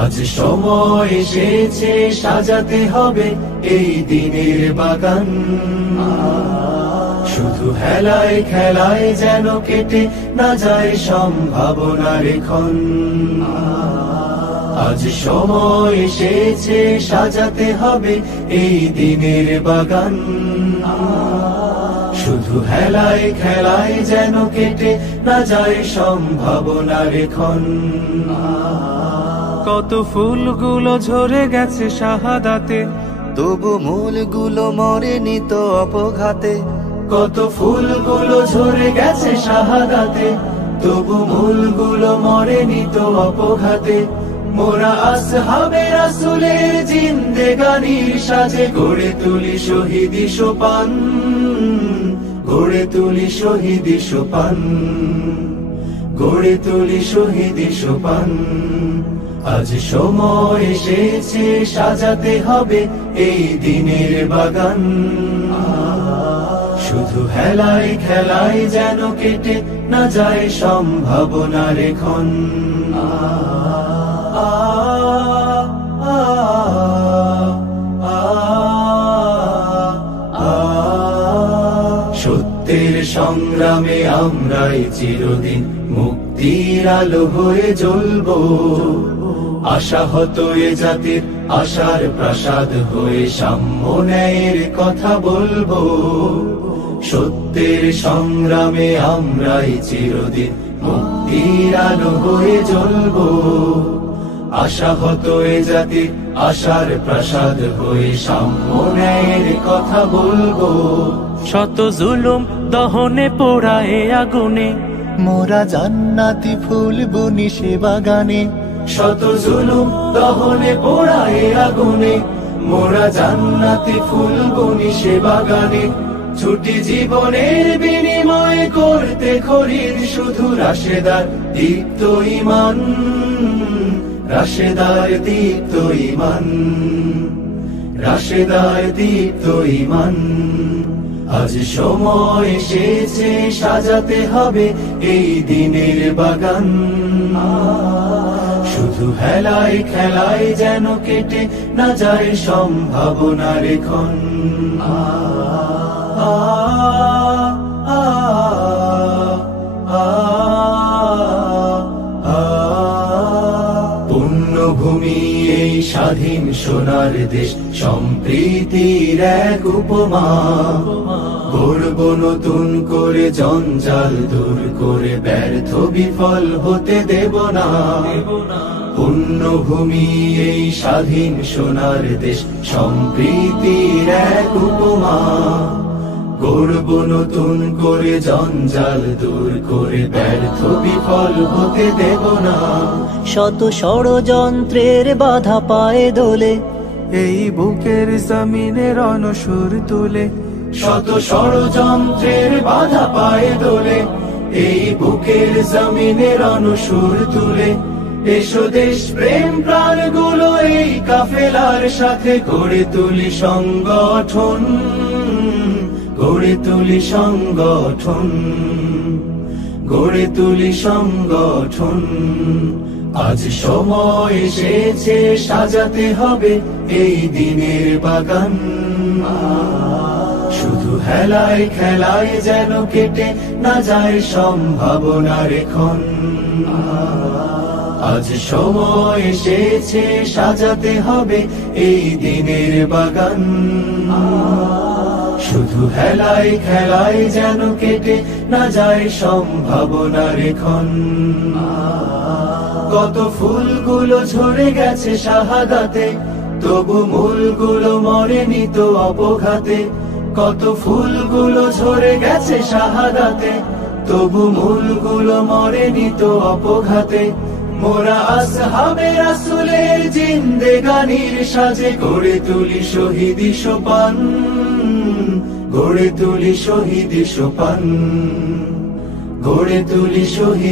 আজ সময় এসেছে সাজাতে হবে এই দিনের বাগান। শুধু হেলায় খেলায় যেন কেটে না যায় সম্ভাবনার ক্ষণ। আজ সময় এসেছে সাজাতে হবে এই দিনের বাগান। শুধু হেলায় খেলায় যেন কেটে না যায় সম্ভাবনার ক্ষণ। কত ফুলগুলো ঝরে গেছে শাহাদাতে, তবু মূলগুলো মরেনি তো অপঘাতে। কত ফুলগুলো ঝরে গেছে শাহাদাতে, তবু মূলগুলো মরেনি তো অপঘাতে। মোরা আসহাবে রাসূলের জিন্দেগানির সাজে গড়ে তুলি শহীদি সোপান, গড়ে তুলি শহীদি সোপান, গড়ে তুলি শহীদি সোপান। আজ সময় এসেছে সাজাতে হবে এই দিনের বাগান। শুধু হেলায় খেলায় যেন কেটে না যায় সম্ভাবনার ক্ষণ। সত্যের সংগ্রামে আমরাই চিরদিন মুক্তির আলো হয়ে জ্বলবো। আশাহত এ জাতির আশার প্রাসাদ হয়ে সাম্য ন্যায়ের কথা বলবো। সত্যের সংগ্রামে আমরাই চিরদিন মুক্তির আলো হয়ে জ্বলবো। আশাহত এ জাতির আশার প্রাসাদ হয়ে সাম্য ন্যায়ের কথা বলবো। শত জুলুম দহনে পোড়ায় আগুনে, মোরা জান্নাতি ফুল বুনি সে বাগানে। শত জুলুম দহনে পোড়ায় আগুনে, মোরা জান্নাতি ফুল বুনি সে বাগানে। ছুটি জীবনের বিনিময় করতে খরিদ শুধু রাশেদার দীপ্ত ঈমান, রাশেদার দীপ্ত ঈমান, রাশেদার দীপ্ত ঈমান। আজ সময় এসেছে সাজাতে হবে এই দিনের বাগান। শুধু হেলায় খেলায় যেন কেটে না যায় সম্ভাবনার ক্ষণ। পুণ্যভূমি এই স্বাধীন সোনার দেশ, সম্প্রীতির এক উপমা। গড়ব নতুন করে জঞ্জাল দূর করে, ব্যর্থ বিফল হতে দেব না। পুণ্যভূমি এই স্বাধীন সোনার দেশ, সম্প্রীতির এক উপমা। গড়ব নতুন করে জঞ্জাল দূর করে, ব্যর্থ বিফল হতে দেব না। শত ষড়যন্ত্রের বাধা পায়ে দোলে, এই বুকের জমিনে রণসুর তুলে। শত ষড়যন্ত্রের বাধা পায়ে দোলে, এই বুকের জমিনে রণসুর তুলে। এসো দেশ প্রেম প্রাণগুলো এই কাফেলার সাথে গড়ে তুলি সংগঠন, গড়ে তুলি সংগঠন, গড়ে তুলি সংগঠন। আজ সময় এসেছে সাজাতে হবে এই দিনের বাগান। শুধু হেলায় খেলায় যেন কেটে না যায় সম্ভাবনার ক্ষণ। আজ সময় এসেছে সাজাতে হবে এই দিনের বাগান। শুধু হেলায় খেলায় যেন কেটে না যায় সম্ভাবনার ক্ষণ। কত ফুলগুলো ঝরে গেছে শাহাদাতে, তবু মূলগুলো মরেনি তো অপঘাতে। কত ফুলগুলো ঝরে গেছে শাহাদাতে, তবু মূলগুলো মরেনি তো অপঘাতে। মোরা আসহাবে রাসূলের জিন্দেগানির সাজে গড়ে তুলি শহীদি সোপান, গড়ে তুলি শহীদি সোপান, গড়ে তুলি শহীদ।